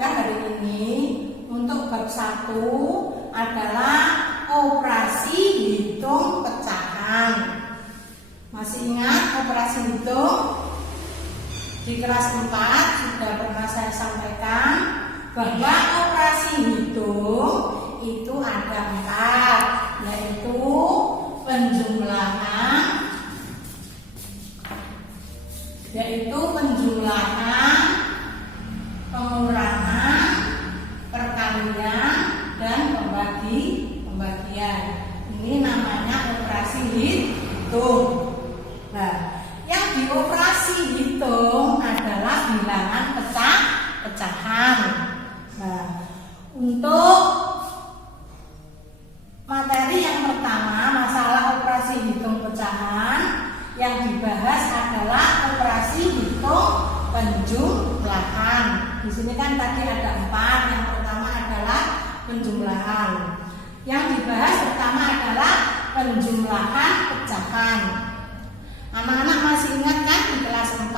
lanjutkan hari ini untuk bab 1 adalah operasi hitung pecahan. Masih ingat operasi hitung? Di kelas 4 sudah pernah saya sampaikan bahwa operasi hitung itu ada 4, yaitu penjumlahan, pengurangan, perkalian, dan pembagian. Ini namanya operasi hitung. Nah, yang dioperasi hitung adalah bilangan pecahan. Nah, untuk materi yang pertama, masalah operasi hitung pecahan, yang dibahas adalah operasi hitung penjumlahan. Di sini kan tadi ada 4. Yang pertama adalah penjumlahan. Yang dibahas pertama adalah penjumlahan pecahan. Anak-anak masih ingat kan di kelas 4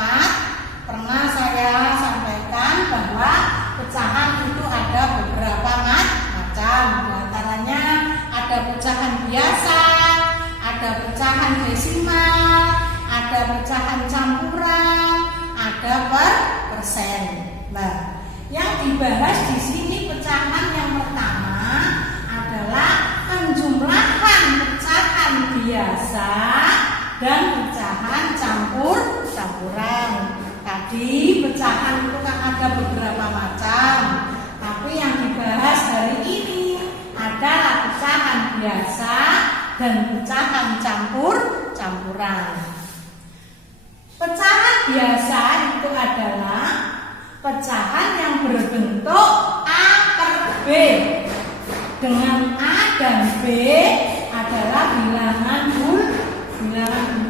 pernah saya sampaikan bahwa pecahan itu ada beberapa macam. Di antaranya ada pecahan biasa, ada pecahan desimal, ada pecahan campuran, ada persen. Nah, yang dibahas di sini pecahan yang pertama adalah penjumlahan pecahan biasa dan pecahan campuran. Tadi pecahan itu kan ada beberapa macam, tapi yang dibahas hari ini adalah pecahan biasa dan pecahan campuran. Pecahan biasa itu adalah pecahan yang berbentuk A per B, dengan A dan B adalah bilangan bulat,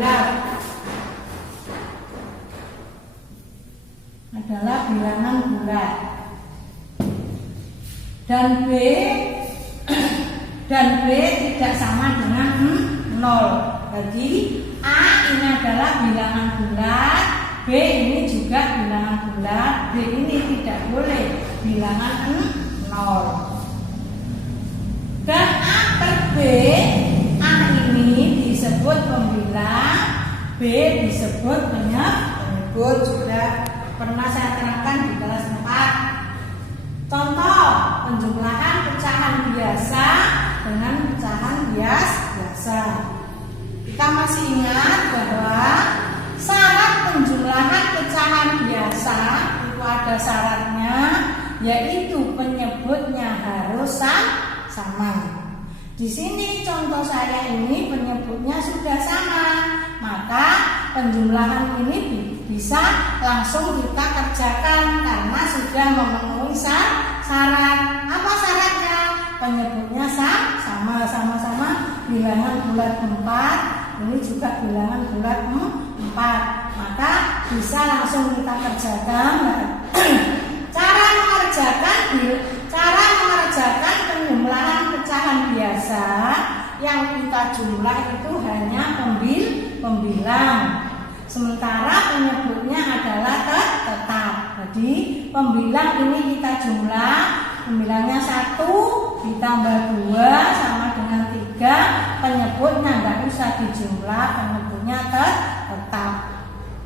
dan B tidak sama dengan 0. Jadi A ini adalah bilangan bulat, B ini juga bilangan bulat, B ini tidak boleh bilangan 0. Dan A per B, A ini disebut pembilang, B disebut penyebut. Sudah pernah saya terangkan di kelas 4. Contoh penjumlahan pecahan biasa dengan pecahan biasa. Kita masih ingat bahwa syarat penjumlahan pecahan biasa itu ada syaratnya, yaitu penyebutnya harus sama. Di sini contoh saya ini penyebutnya sudah sama, maka penjumlahan ini bisa langsung kita kerjakan karena sudah memenuhi syarat. Apa syaratnya? Penyebutnya sama-sama bilangan bulat 4, ini juga bilangan bulat 4, maka bisa langsung kita kerjakan. Cara mengerjakan penjumlahan pecahan biasa yang kita jumlah itu hanya pembilang, sementara penyebutnya adalah tetap. Jadi pembilang ini kita jumlah, pembilangnya 1 ditambah 2 sama dengan 3, penyebutnya tidak usah dijumlah, penyebutnya tetap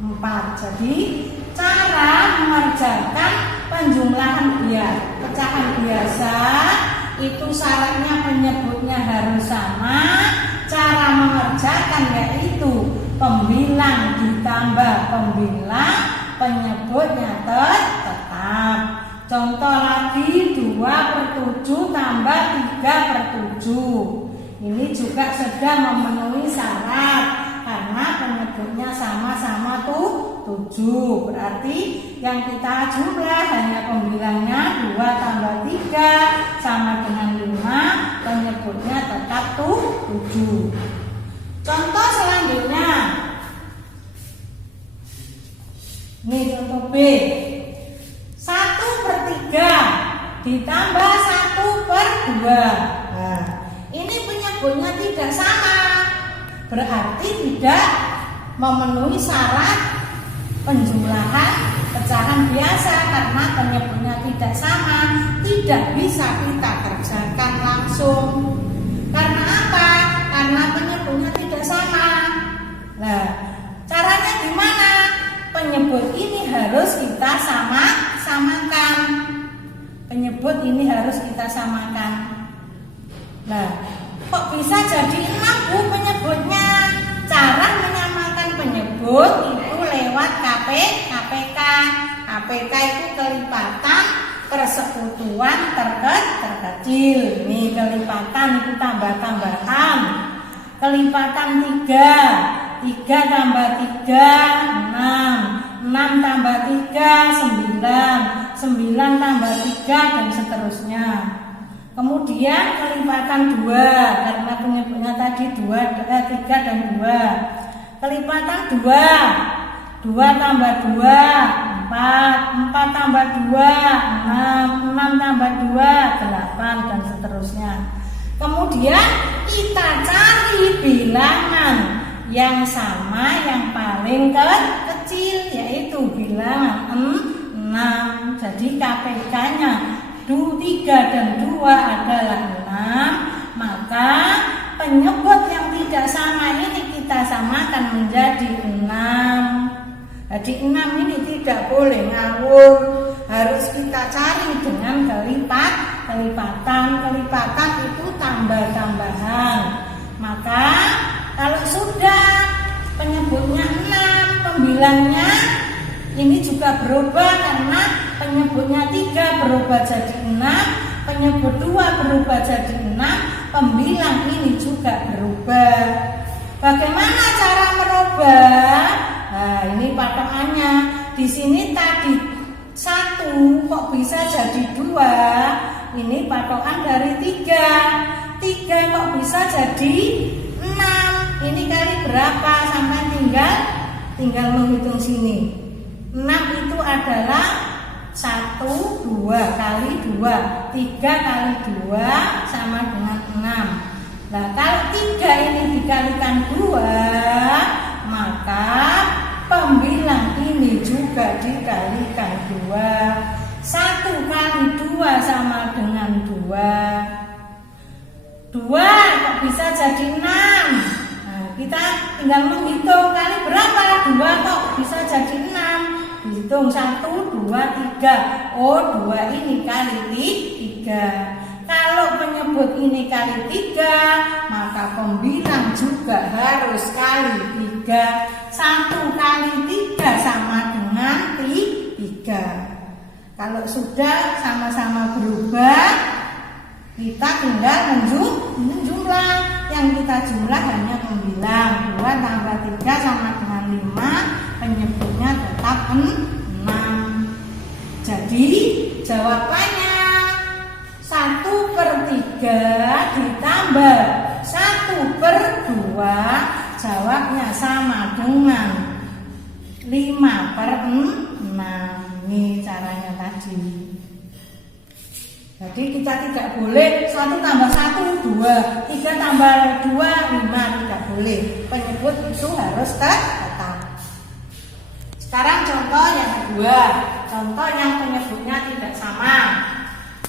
4. Jadi cara mengerjakan penjumlahan pecahan biasa itu syaratnya penyebutnya harus sama. Cara mengerjakan yaitu pembilang ditambah pembilang, penyebutnya tetap. Contoh lagi 2/7 tambah 3/7. Ini juga sudah memenuhi syarat karena penyebutnya sama-sama 7. Berarti yang kita jumlah hanya pembilangnya 2 tambah 3 sama dengan 5, penyebutnya tetap 7. Contoh selanjutnya, ini contoh B, 1/3 ditambah 1/2. Nah, ini penyebutnya tidak sama, berarti tidak memenuhi syarat penjumlahan pecahan biasa karena penyebutnya tidak sama, tidak bisa kita kerjakan langsung. Karena apa? Karena penyebutnya tidak sama. Nah, caranya gimana? Penyebut ini harus kita samakan. Penyebut ini harus kita samakan. Nah, kok bisa jadi 6 Bu penyebutnya? Cara menyamakan penyebut itu lewat KPK. KPK itu kelipatan persekutuan terkecil. Nih kelipatan itu tambah-tambahan. Kelipatan 3 tambah 3 6 tambah 3 9 9 tambah 3 dan seterusnya. Kemudian kelipatan 2 karena penyebutnya tadi 3 dan 2. Kelipatan 2 tambah 2 4 tambah 2 6 tambah 2 8 dan seterusnya. Kemudian kita cari bilangan yang sama yang paling kecil, yaitu bilangan 6. Jadi KPK-nya 3 dan 2 adalah 6. Maka penyebut yang tidak sama ini kita samakan menjadi 6. Jadi 6 ini tidak boleh ngawur, harus kita cari dengan kelipatan. Kelipatan itu tambah-tambahan. Maka kalau sudah penyebutnya 6, pembilangnya ini juga berubah karena penyebutnya 3 berubah jadi 6, penyebut 2 berubah jadi 6, pembilang ini juga berubah. Bagaimana cara merubah? Nah, ini patokannya. Di sini tadi 1 kok bisa jadi 2? Ini patokan dari 3. 3 kok bisa jadi 6? Ini kali berapa? Sampai tinggal menghitung sini. 6 itu adalah 1, 2 kali 2. 3 kali 2 sama dengan 6. Nah, kalau 3 ini dikalikan 2, maka pembilang ini juga dikalikan 2. 1 kali 2 sama dengan 2. 2 kok bisa jadi 6? Nah, kita tinggal menghitung kali berapa? 2 kok bisa jadi 6? Hitung 1, 2, 3. Oh, 2 ini kali 3. Kalau penyebut ini kali 3, maka pembilang juga harus kali 3. 1 kali 3 sama dengan 3. Kalau sudah sama-sama berubah, kita tinggal menjumlah. Yang kita jumlah hanya pembilang. 2 tambah 3 sama dengan 5. Penyebutnya tetap 6. Jadi jawabannya 1/3 ditambah 1/2, jawabnya sama dengan 5/6. Ini caranya tadi. Jadi kita tidak boleh 1 tambah 1 2, 3 tambah 2 5, tidak boleh. Penyebut itu harus tetap. Sekarang contoh yang kedua, contoh yang penyebutnya tidak sama.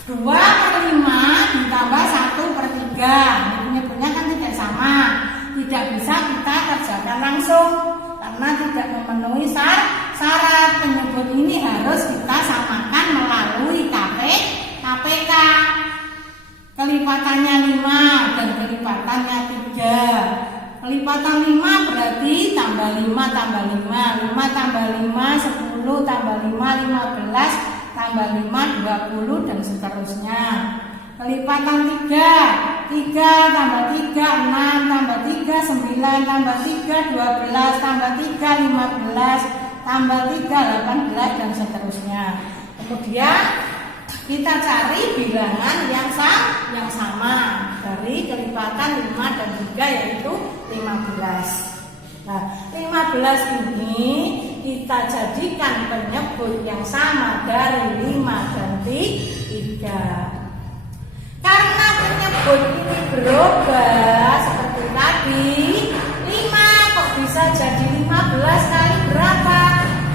2/5 ditambah 1/3. Penyebutnya kan tidak sama, tidak bisa kita kerjakan langsung karena tidak memenuhi syarat. Penyebut ini harus kita samakan melalui KPK. Kelipatannya 5 dan kelipatannya 3. Kelipatan 5 berarti tambah 5 tambah 5. 5 tambah 5 10 tambah 5 15 tambah 5 20 dan seterusnya. Kelipatan 3 tambah 3 6 tambah 3 9 tambah 3 12 tambah 3 15 tambah 3 18 dan seterusnya. Kemudian kita cari bilangan yang sama dari kelipatan 5 dan 3, yaitu 15. Nah, 15 ini kita jadikan penyebut yang sama dari 5 dan 3. Karena penyebut ini berubah seperti tadi, 5 kok bisa jadi 15 kali berapa?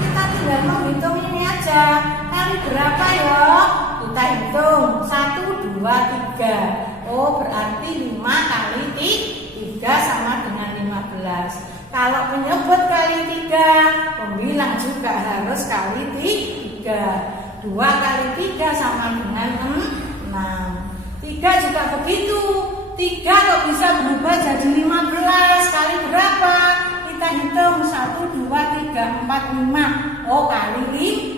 Kita tinggal menghitung ini hitung 1, 2, 3. Oh, berarti 5 kali 3 sama dengan 15. Kalau penyebut kali 3, pembilang juga harus kali 3. 2 kali 3 sama dengan 6. 3 juga begitu. 3 kok bisa berubah jadi 15 kali berapa? Kita hitung 1, 2, 3, 4, 5. Oh, kali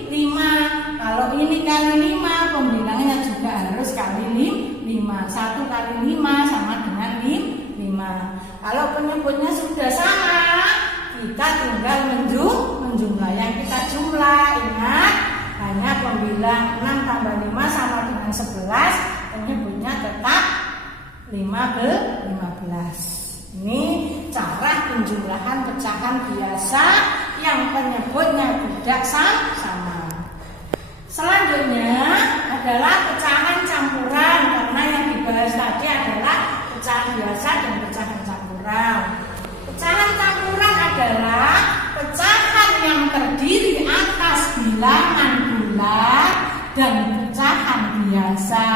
5. Kalau ini kali 5, pembilangnya juga harus kali 5. 1 kali 5 sama dengan 5. Kalau penyebutnya sudah sama, kita tinggal menjumlah. Yang kita jumlah, ingat, hanya pembilang 6 tambah 5 sama dengan 11, penyebutnya tetap 15. Ini cara penjumlahan pecahan biasa yang penyebutnya tidak sama. Selanjutnya adalah pecahan campuran, karena yang dibahas tadi adalah pecahan biasa dan pecahan campuran. Pecahan campuran adalah pecahan yang terdiri atas bilangan bulat dan pecahan biasa.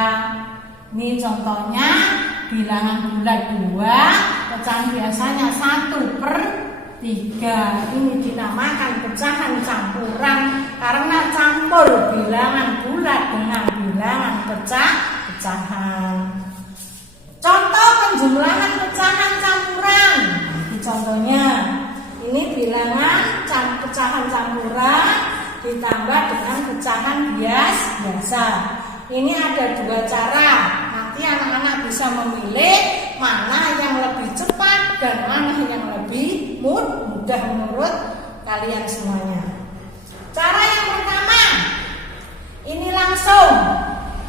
Ini contohnya bilangan bulat 2, pecahan biasanya 1/3. Ini dinamakan pecahan campuran karena campur bilangan bulat dengan bilangan pecahan. Contoh penjumlahan pecahan campuran. Ini contohnya, ini bilangan pecahan campuran ditambah dengan pecahan biasa. Ini ada 2 cara. Nanti anak-anak bisa memilih mana yang lebih cepat dan mana yang lebih mudah menurut kalian semuanya. Cara yang pertama, ini langsung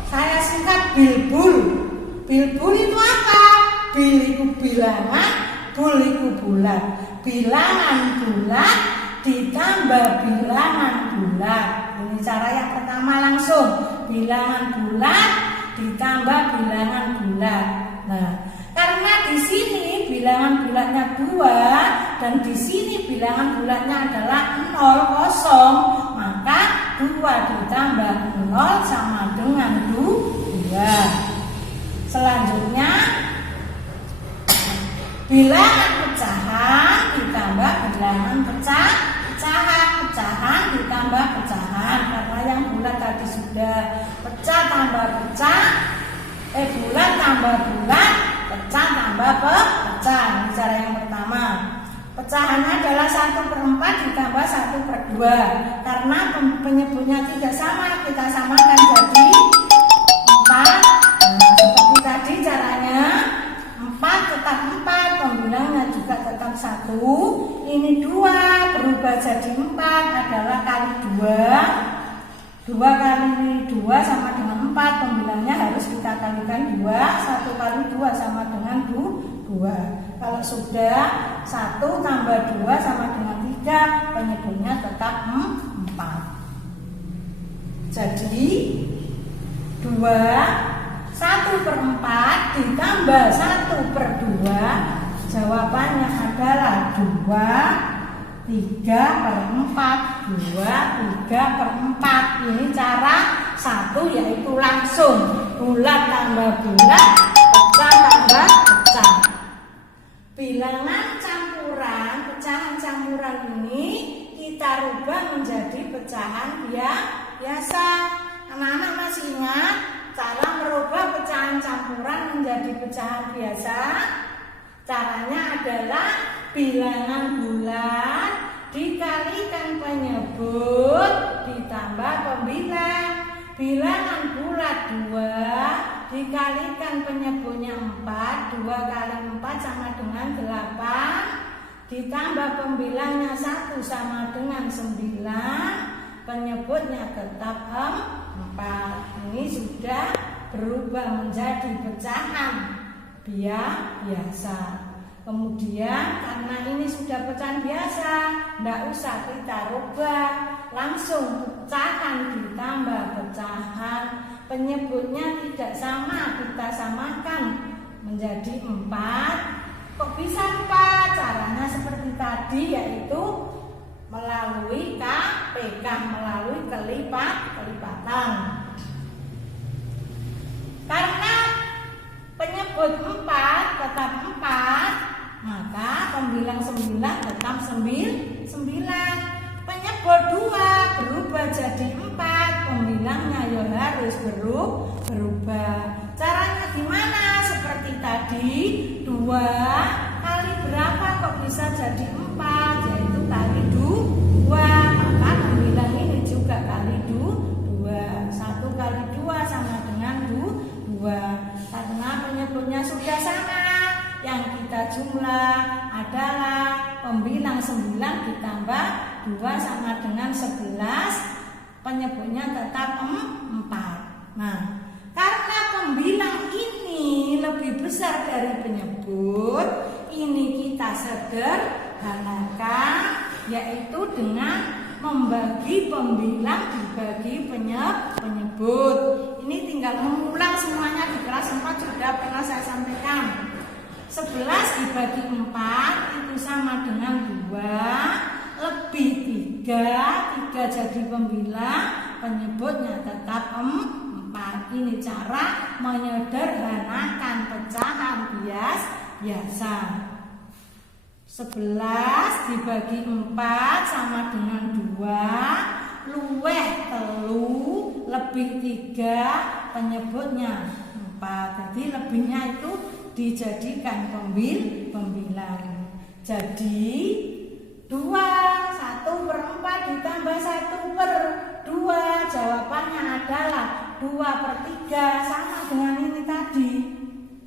saya singkat bilbul. Bilbul itu apa? Bil itu bilangan, bul itu bulat. Bilangan bulat ditambah bilangan bulat. Ini cara yang pertama langsung. Bilangan bulat ditambah bilangan bulat. Nah, karena di sini bilangan bulatnya 2 dan di sini bilangan bulatnya adalah 0, maka 2 ditambah 0 sama dengan 2. Selanjutnya bilangan pecahan ditambah bilangan pecahan ditambah pecahan, karena yang bulat tadi sudah pecah tambah pecah, bulat tambah bulat, pecah tambah pecah. Ini cara yang pertama. Pecahannya adalah 1/4 ditambah 1/2. Karena penyebutnya tidak sama, kita samakan jadi 4. Nah, seperti tadi caranya, 4 tetap 4, pembilangnya juga tetap 1. Ini 2 berubah jadi 4 adalah kali 2. 2 kali 2 sama dengan 4, pembilangnya harus kita kalikan 2. 1 kali 2 sama dengan 2. Kalau sudah 1 tambah 2 sama dengan 3, penyebutnya tetap 4. Jadi 1/4 ditambah 1/2, jawabannya adalah 3/4. 3/4. Ini cara 1, yaitu langsung bulat tambah bulat, pecah tambah pecah. Bilangan campuran, pecahan campuran ini kita rubah menjadi pecahan biasa. Anak-anak masih ingat cara merubah pecahan campuran menjadi pecahan biasa? Caranya adalah bilangan bulat dikalikan penyebut ditambah pembilang. Bilangan bulat 2 dikalikan penyebutnya 4, 2 kali 4 sama dengan 8, ditambah pembilangnya 1 sama dengan 9, penyebutnya tetap 4. Ini sudah berubah menjadi pecahan biasa. Kemudian karena ini sudah pecahan biasa, tidak usah kita rubah, langsung pecahan ditambah pecahan, penyebutnya tidak sama, kita samakan menjadi 4. Kok bisa 4? Caranya seperti tadi, yaitu melalui KPK, melalui kelipatan. penyebut 4 tetap 4, maka pembilang 9 tetap 9. Penyebut 2 berubah jadi 4, pembilangnya ya harus berubah. Caranya gimana? Seperti tadi, 2 kali berapa kok bisa jadi 4? Yaitu kali 2. Maka pembilang ini juga kali 2. 1 kali 2 sama dengan 2. Karena penyebutnya sudah sama, yang kita jumlah adalah pembilang 9 ditambah 2 sama dengan 11, penyebutnya tetap 4. Nah, karena pembilang ini lebih besar dari penyebut, ini kita sederhanakan, yaitu dengan membagi pembilang dibagi penyebut. Ini tinggal mengulang semuanya di kelas 4 sudah pernah saya sampaikan. 11 dibagi 4 itu sama dengan 2 lebih 3 jadi pembilang, penyebutnya tetap 4. Ini cara menyederhanakan pecahan biasa. 11 dibagi 4 sama dengan 2 luweh telu lebih 3, penyebutnya 4. Jadi lebihnya itu dijadikan pembilang. Jadi 1/4 ditambah 1/2, jawabannya adalah 2/3, sama dengan ini tadi.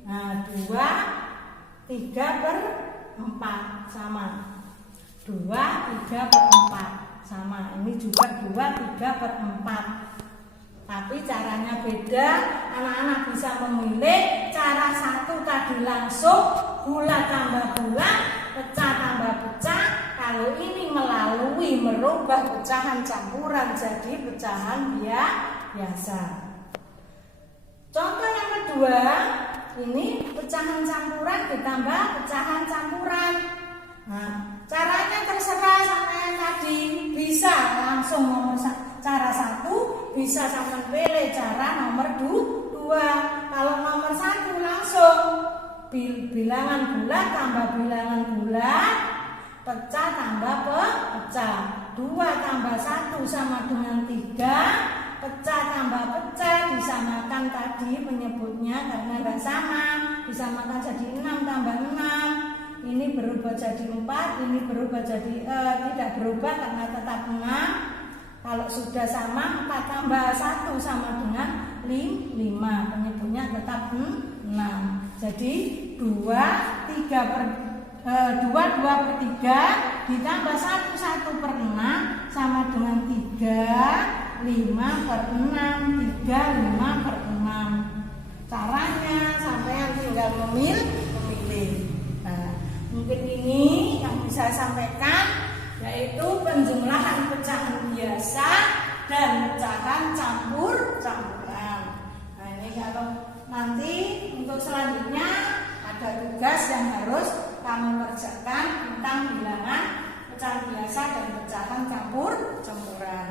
Nah, 2/3/4 sama. 2/3/4 sama. Ini juga 2/3/4. Tapi caranya beda. Anak-anak bisa memilih cara 1 tadi langsung bulat tambah bulat, pecah tambah pecah. Kalau ini melalui merubah pecahan campuran jadi pecahan biasa. Contoh yang kedua, ini pecahan campuran ditambah pecahan campuran. Nah, caranya terserah sama yang tadi. Bisa langsung nomor cara 1, bisa sampai pilih cara nomor 2. Kalau nomor 1 langsung bilangan bulat tambah bilangan bulat, pecah tambah pecah. 2 tambah 1 sama dengan 3, pecah tambah pecah disamakan tadi penyebutnya karena tidak sama, disamakan jadi 6 tambah 6. Ini berubah jadi 4, ini berubah jadi tidak berubah karena tetap 6. Kalau sudah sama 4 tambah 1 sama dengan 5, penyebutnya tetap 6. Jadi 2/3 ditambah 1/6 sama dengan 3, 5/6, 5/6. Caranya sampai tinggal memilih. Nah, mungkin ini yang bisa saya sampaikan, yaitu penjumlahan pecahan biasa dan pecahan campuran. Nah, ini kalau nanti untuk selanjutnya ada tugas yang harus kamu kerjakan tentang bilangan pecahan biasa dan pecahan campuran.